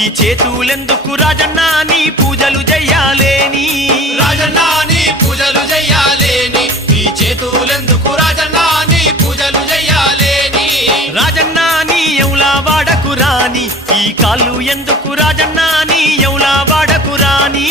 ఈ చేతులెందుకు రాజన్న నీ పూజలు చెయ్యాలేని రాజన్న నీ పూజలు చెయ్యాలేని ఈ చేతులెందుకు రాజన్న నీ పూజలు చెయ్యాలేని రాజన్న నీ ఎవలా వాడకు రాని ఈ కాళ్ళు ఎందుకు రాజన్న నీ ఎవలా వాడకు రాని